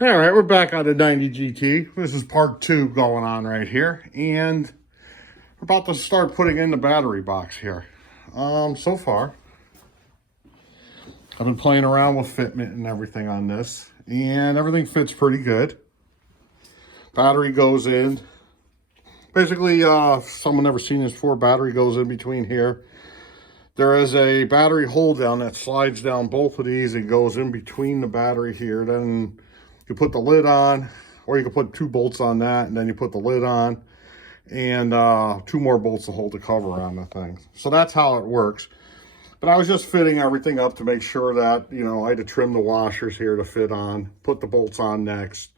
All right, we're back on the 90 GT. This is part 2 going on right here, and we're about to start putting in the battery box here. So far, I've been playing around with fitment and everything on this, and everything fits pretty good. Battery goes in. Basically, if someone never seen this before, battery goes in between here. There is a battery hold down that slides down both of these and goes in between the battery here. Then you put the lid on, or you can put 2 bolts on that, and then you put the lid on, and 2 more bolts to hold the cover on the thing. So that's how it works. But I was just fitting everything up to make sure that, you know, I had to trim the washers here to fit on, put the bolts on next.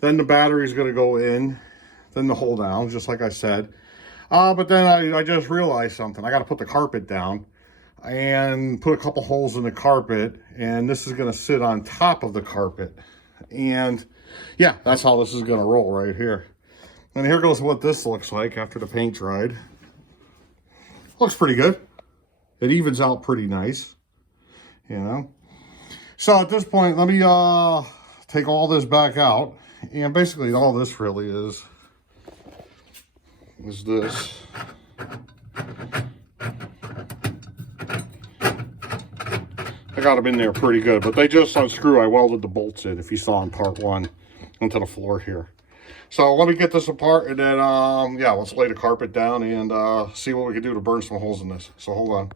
Then the battery is going to go in, then the hold down, just like I said. But then I just realized something. I got to put the carpet down and put a couple holes in the carpet, and this is going to sit on top of the carpet. And yeah, that's how this is going to roll right here. And here goes what this looks like after the paint dried. Looks pretty good. It evens out pretty nice, you know. So at this point, let me take all this back out. And basically all this really is this. I got them in there pretty good, but they just unscrew. I welded the bolts in, if you saw in part 1, into the floor here. So let me get this apart, and then yeah, let's lay the carpet down and see what we can do to burn some holes in this. So hold on.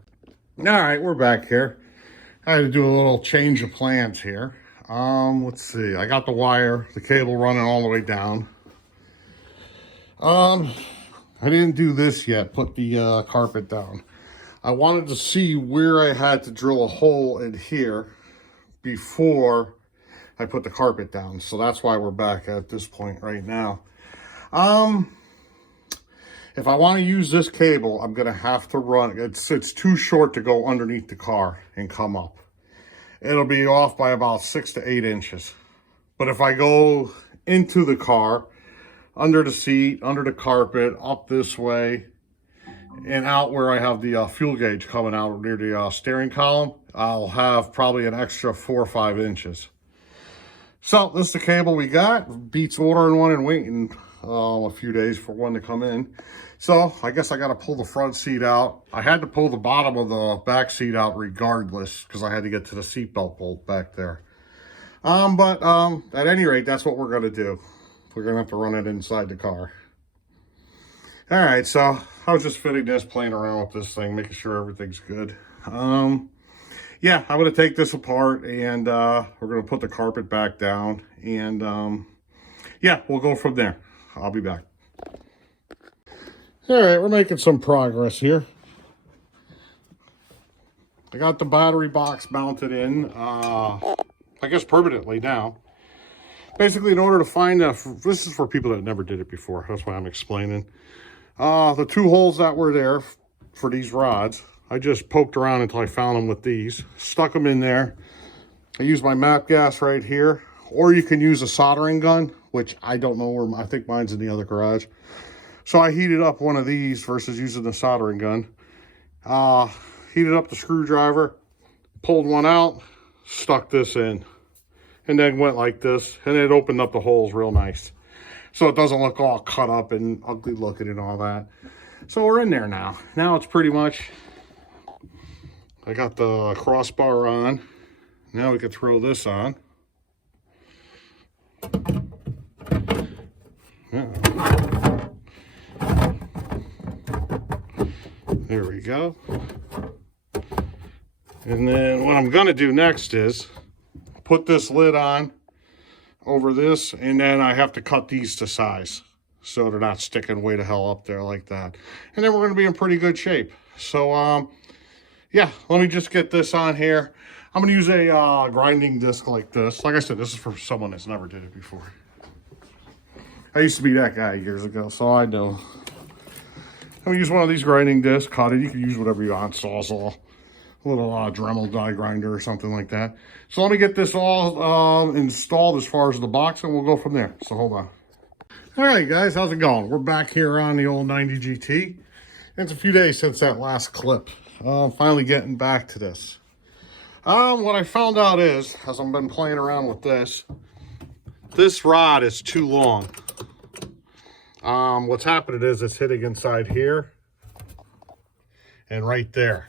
All right, we're back here. I had to do a little change of plans here. Let's see. I got the wire, the cable running all the way down. I didn't do this yet, put the carpet down. I wanted to see where I had to drill a hole in here before I put the carpet down. So that's why we're back at this point right now. If I want to use this cable, I'm going to have to run. It's too short to go underneath the car and come up. It'll be off by about 6 to 8 inches. But if I go into the car, under the seat, under the carpet, up this way, and out where I have the fuel gauge coming out near the steering column, I'll have probably an extra 4 or 5 inches. So this is the cable we got. Beats ordering one and waiting a few days for one to come in. So I guess I got to pull the front seat out. I had to pull the bottom of the back seat out regardless because I had to get to the seatbelt bolt back there. But at any rate, that's what we're going to do. We're going to have to run it inside the car. All right, so I was just fitting this, playing around with this thing, making sure everything's good. Yeah, I'm going to take this apart, and we're going to put the carpet back down, and yeah, we'll go from there. I'll be back. All right, we're making some progress here. I got the battery box mounted in, I guess permanently now. Basically, in order to find this is for people that never did it before. That's why I'm explaining. The 2 holes that were there for these rods, I just poked around until I found them with these. Stuck them in there. I used my MAP gas right here. Or you can use a soldering gun, which I don't know where, I think mine's in the other garage. So I heated up one of these versus using the soldering gun. Heated up the screwdriver, pulled one out, stuck this in. And then went like this, and it opened up the holes real nice. So it doesn't look all cut up and ugly looking and all that. So we're in there now. Now it's pretty much, I got the crossbar on. Now we can throw this on. There we go. And then what I'm gonna do next is put this lid on over this, and then I have to cut these to size so they're not sticking way to hell up there like that. And then we're going to be in pretty good shape. So yeah, let me just get this on here. I'm going to use a grinding disc like this. Like I said, this is for someone that's never did it before. I used to be that guy years ago, so I know. I'm going to use one of these grinding discs, cut it. You can use whatever you want, sawzall. A little Dremel die grinder or something like that. So let me get this all installed as far as the box, and we'll go from there. So hold on. All right, guys, how's it going? We're back here on the old 90 GT. It's a few days since that last clip. Finally getting back to this. What I found out is, as I've been playing around with this, this rod is too long. What's happening is it's hitting inside here and right there.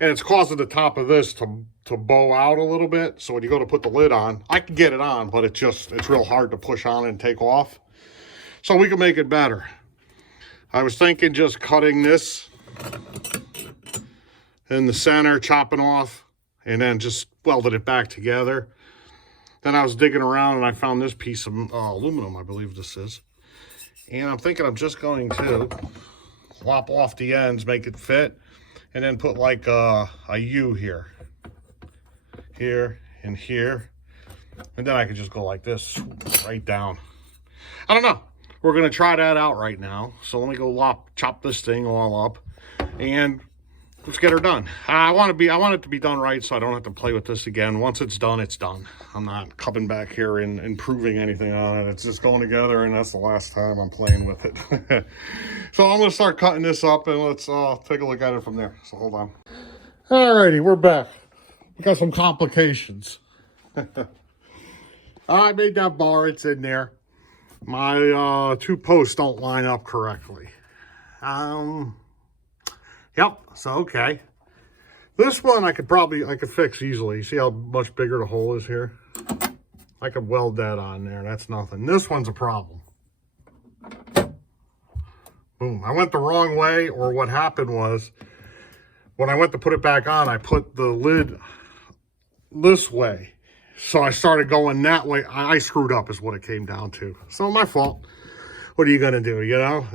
And it's causing the top of this to bow out a little bit. So when you go to put the lid on, I can get it on, but it's real hard to push on and take off. So we can make it better. I was thinking just cutting this in the center, chopping off, and then just welded it back together. Then I was digging around and I found this piece of aluminum, I believe this is. And I'm thinking I'm just going to lop off the ends, make it fit, and then put like a U here. Here and here. And then I could just go like this, right down. I don't know. We're going to try that out right now. So let me go chop this thing all up. And let's get her done. I want it to be done right so I don't have to play with this again. Once it's done, it's done. I'm not coming back here and improving anything on it. It's just going together, and that's the last time I'm playing with it. So I'm going to start cutting this up, and let's take a look at it from there. So hold on. Alrighty, we're back. We got some complications. I made that bar. It's in there. My 2 posts don't line up correctly. Yep, so okay. This one I could fix easily. See how much bigger the hole is here? I could weld that on there, that's nothing. This one's a problem. Boom, I went the wrong way, or what happened was, when I went to put it back on, I put the lid this way. So I started going that way. I screwed up is what it came down to. So my fault. What are you gonna do, you know?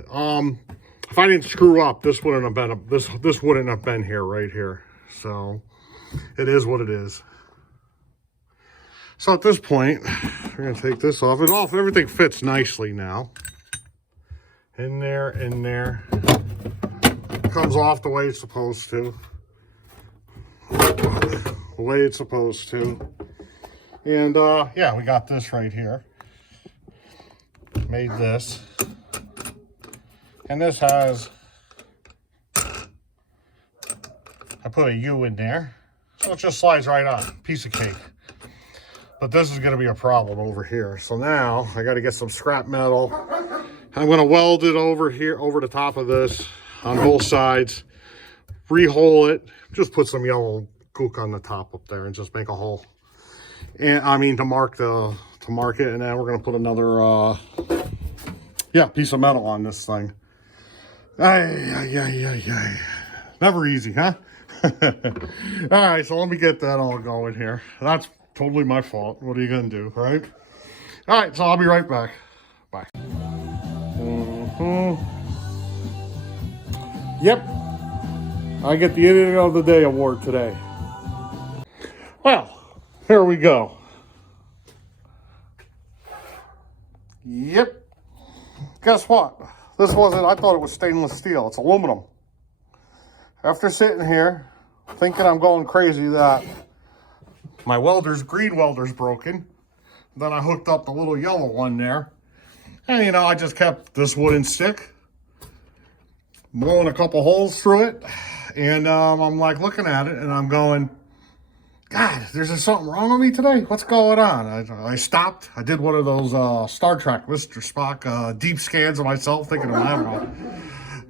If I didn't screw up, this wouldn't have been this wouldn't have been here, right here. So it is what it is. So at this point, we're gonna take this off. Everything fits nicely now. In there, in there. Comes off the way it's supposed to. The way it's supposed to. And yeah, we got this right here. Made this. And this has, I put a U in there. So it just slides right on, piece of cake. But this is gonna be a problem over here. So now I gotta get some scrap metal. I'm gonna weld it over here, over the top of this on both sides. Re-hole it, just put some yellow gook on the top up there and just make a hole. And I mean to mark it, and then we're gonna put another piece of metal on this thing. Never easy, huh? All right, so let me get that all going here. That's totally my fault. What are you gonna do, right? All right, so I'll be right back. Bye. Yep, I get the Idiot of the Day award today. Well, here we go. Yep. Guess what? This wasn't, I thought it was stainless steel. It's aluminum. After sitting here, thinking I'm going crazy that my green welder's broken, then I hooked up the little yellow one there. And, you know, I just kept this wooden stick, blowing a couple holes through it. And I'm like looking at it and I'm going, God, there's something wrong with me today? What's going on? I stopped. I did one of those Star Trek, Mr. Spock, deep scans of myself, thinking I'm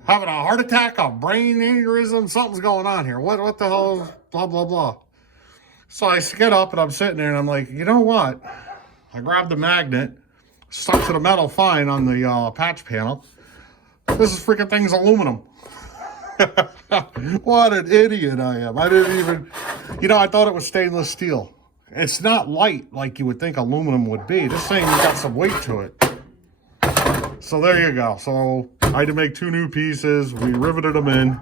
having a heart attack, a brain aneurysm, something's going on here. What the hell is blah, blah, blah. So I get up and I'm sitting there and I'm like, you know what? I grabbed the magnet, stuck to the metal fine on the patch panel. This is freaking thing's aluminum. What an idiot I am. I didn't even, you know, I thought it was stainless steel. It's not light like you would think aluminum would be. This thing got some weight to it. So there you go. So I had to make 2 new pieces. We riveted them in.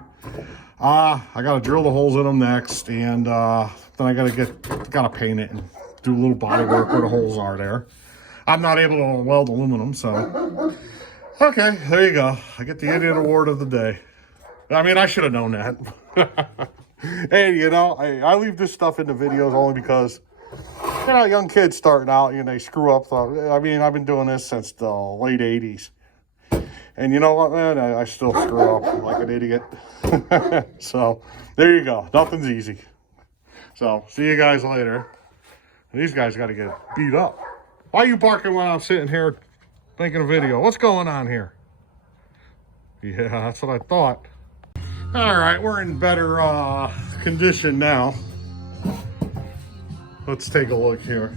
I got to drill the holes in them next. And then I got to paint it and do a little body work where the holes are there. I'm not able to weld aluminum, so. Okay, there you go. I get the Idiot Award of the day. I mean, I should have known that. Hey, you know, I leave this stuff in the videos only because, you know, young kids starting out and they screw up. I mean, I've been doing this since the late 80s. And you know what, man? I still screw up like an idiot. So, there you go. Nothing's easy. So, see you guys later. These guys got to get beat up. Why are you barking while I'm sitting here making a video? What's going on here? Yeah, that's what I thought. All right, we're in better condition now. Let's take a look here.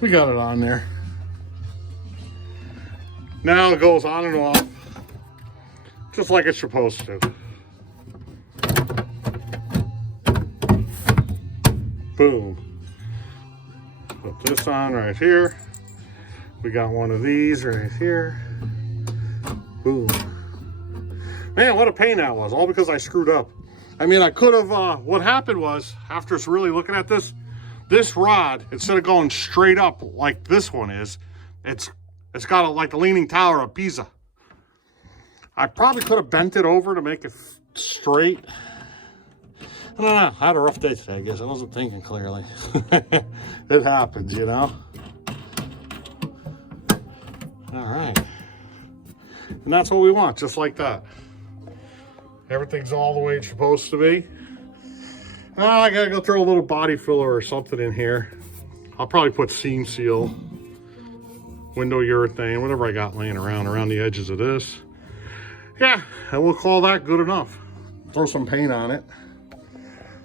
We got it on there. Now it goes on and off, just like it's supposed to. Boom. Put this on right here. We got one of these right here. Boom. Man, what a pain that was, all because I screwed up. I mean, I could have, what happened was, after really looking at this rod, instead of going straight up like this one is, it's got like the Leaning Tower of Pisa. I probably could have bent it over to make it straight. I don't know, I had a rough day today, I guess. I wasn't thinking clearly. It happens, you know? All right. And that's what we want, just like that. Everything's all the way it's supposed to be. Oh, I gotta go throw a little body filler or something in here. I'll probably put seam seal, window urethane, whatever I got laying around the edges of this. Yeah, and we'll call that good enough. Throw some paint on it.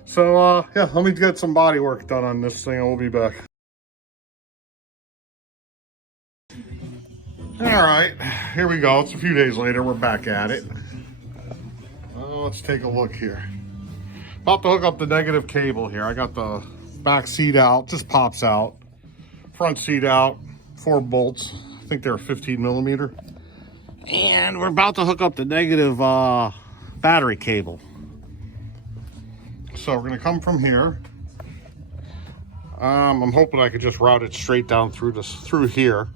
So, yeah, let me get some body work done on this thing and we'll be back. All right, here we go. It's a few days later. We're back at it. Let's take a look here. About to hook up the negative cable here. I got the back seat out, just pops out. Front seat out, 4 bolts. I think they're 15 millimeter. And we're about to hook up the negative battery cable. So we're gonna come from here. I'm hoping I could just route it straight down through here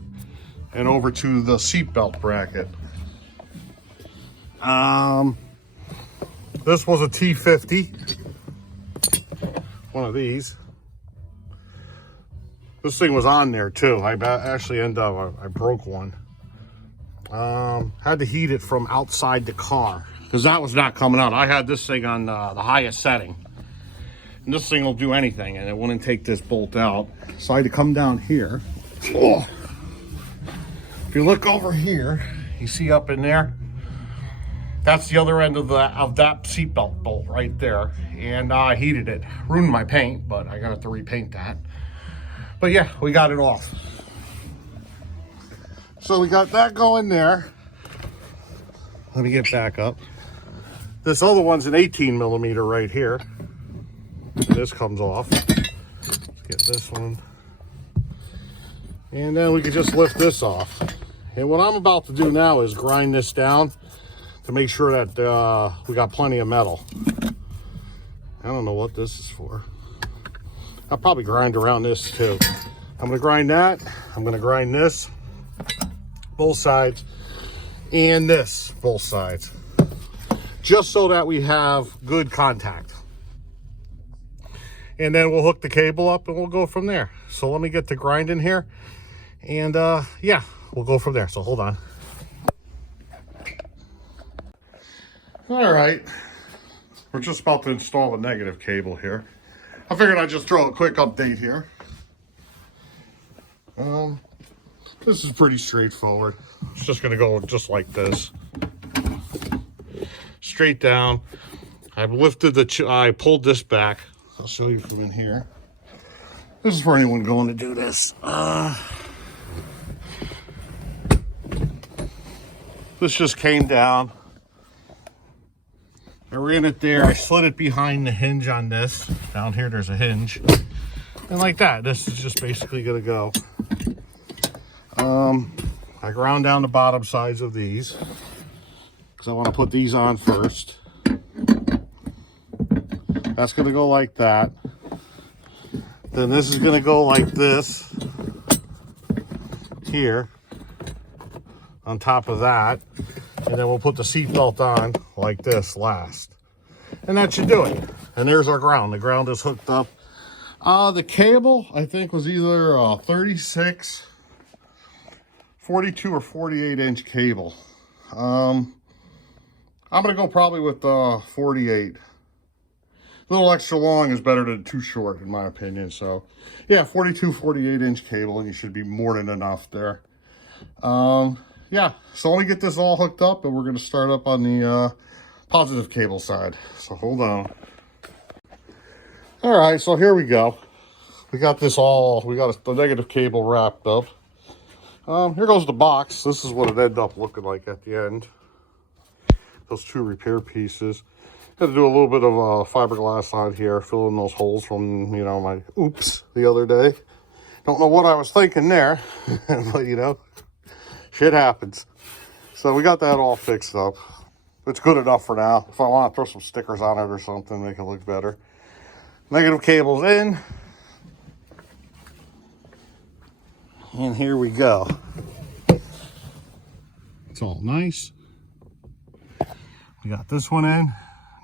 and over to the seat belt bracket. This was a T50, one of these. This thing was on there too. I actually ended up, I broke one. Had to heat it from outside the car because that was not coming out. I had this thing on the highest setting. And this thing will do anything and it wouldn't take this bolt out. So I had to come down here. Oh. If you look over here, you see up in there, that's the other end of that seatbelt bolt right there. And I heated it. Ruined my paint, but I got to repaint that. But yeah, we got it off. So we got that going there. Let me get back up. This other one's an 18 millimeter right here. This comes off. Let's get this one. And then we can just lift this off. And what I'm about to do now is grind this down to make sure that we got plenty of metal. I don't know what this is for. I'll probably grind around this too. I'm gonna grind that. I'm gonna grind this, both sides, and this, both sides. Just so that we have good contact. And then we'll hook the cable up and we'll go from there. So let me get to grinding here. And yeah, we'll go from there. So hold on. All right. We're just about to install the negative cable here. I figured I'd just throw a quick update here. This is pretty straightforward. It's just gonna go just like this. Straight down. I've lifted I pulled this back. I'll show you from in here. This is for anyone going to do this. This just came down. I ran it there. I slid it behind the hinge on this. Down here, there's a hinge. And like that, this is just basically gonna go. I ground down the bottom sides of these because I want to put these on first. That's gonna go like that. Then this is gonna go like this here on top of that. And then we'll put the seat belt on like this last. And that should do it. And there's our ground. The ground is hooked up. The cable, I think, was either 36, 42, or 48 inch cable. I'm going to go probably with 48. A little extra long is better than too short, in my opinion. So, yeah, 42, 48-inch cable, and you should be more than enough there. Yeah, so let me get this all hooked up, and we're going to start up on the positive cable side. So, hold on. All right, so here we go. We got this all, we got the negative cable wrapped up. Here goes the box. This is what it ended up looking like at the end. Those two repair pieces. Had to do a little bit of fiberglass on here, fill in those holes from, you know, my oops the other day. Don't know what I was thinking there, but you know, shit happens. So we got that all fixed up. It's good enough for now. If I want to throw some stickers on it or something, make it look better. Negative cable's in. And here we go. It's all nice. We got this one in.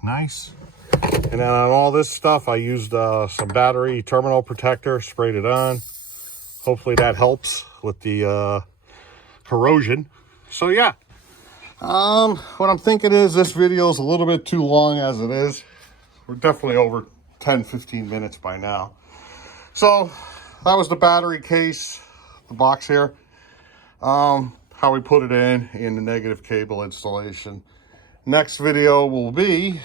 Nice. And then on all this stuff, I used some battery terminal protector, sprayed it on. Hopefully that helps with the corrosion. So yeah. What I'm thinking is this video is a little bit too long as it is. We're definitely over 10-15 minutes by now. So that was the battery case, the box here, how we put it in the negative cable installation. Next video will be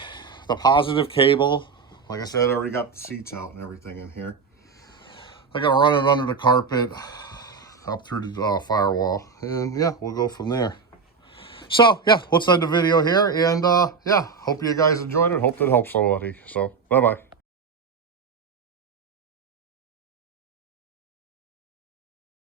the positive cable. Like I said, I already got the seats out and everything in here. I gotta run it under the carpet up through the firewall, and yeah, we'll go from there. So yeah, let's end the video here, and yeah, hope you guys enjoyed it. Hope that helps somebody. So bye bye.